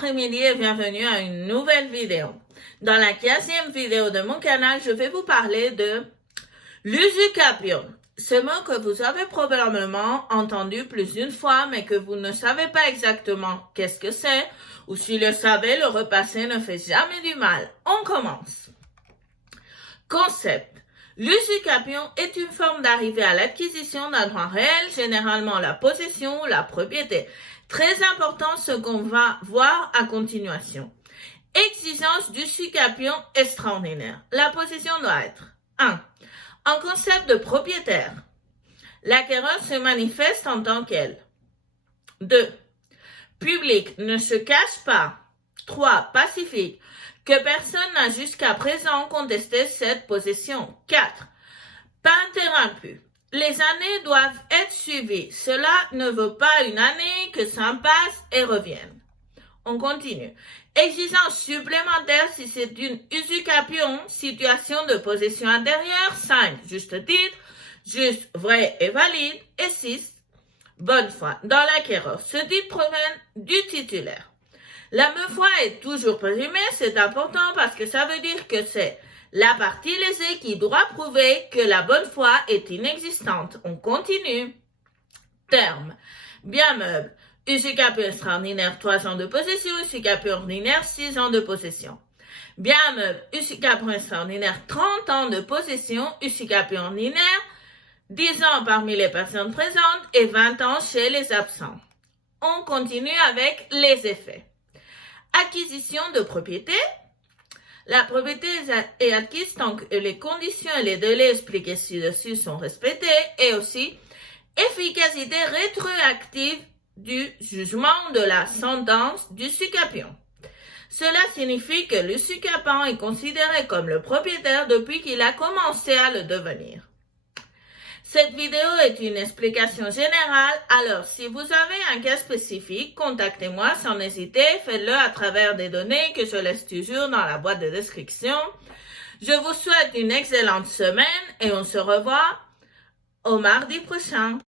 après-midi et bienvenue à une nouvelle vidéo. Dans la 15e vidéo de mon canal, je vais vous parler de l'usucapion. Ce mot que vous avez probablement entendu plus d'une fois, mais que vous ne savez pas exactement qu'est-ce que c'est, ou si le savez, le repasser ne fait jamais du mal. On commence. Concept. L'usucapion est une forme d'arriver à l'acquisition d'un droit réel, généralement la possession ou la propriété. Très important ce qu'on va voir à continuation. Exigence d'usucapion extraordinaire. La possession doit être 1. En concept de propriétaire. L'acquéreur se manifeste en tant qu'elle. 2. Public, ne se cache pas. 3. Pacifique, que personne n'a jusqu'à présent contesté cette possession. 4. Pas interrompu. Les années doivent être suivies. Cela ne veut pas une année que ça passe et revienne. On continue. Exigence supplémentaire si c'est une usucapion, situation de possession antérieure. 5. Juste titre, juste, vrai et valide. Et 6. Bonne foi dans l'acquéreur. Ce titre provient du titulaire. La bonne foi est toujours présumée, c'est important parce que ça veut dire que c'est la partie lésée qui doit prouver que la bonne foi est inexistante. On continue. Terme. Bien meuble. Usucapion extraordinaire, 3 ans de possession. Usucapion ordinaire, 6 ans de possession. Bien meuble. Usucapion extraordinaire, 30 ans de possession. Usucapion ordinaire, 10 ans parmi les personnes présentes et 20 ans chez les absents. On continue avec les effets. Acquisition de propriété. La propriété est acquise tant que les conditions et les délais expliqués ci-dessus sont respectés et aussi efficacité rétroactive du jugement de la sentence d'usucapion. Cela signifie que l'usucapant est considéré comme le propriétaire depuis qu'il a commencé à le devenir. Cette vidéo est une explication générale, alors si vous avez un cas spécifique, contactez-moi sans hésiter, faites-le à travers des données que je laisse toujours dans la boîte de description. Je vous souhaite une excellente semaine et on se revoit au mardi prochain.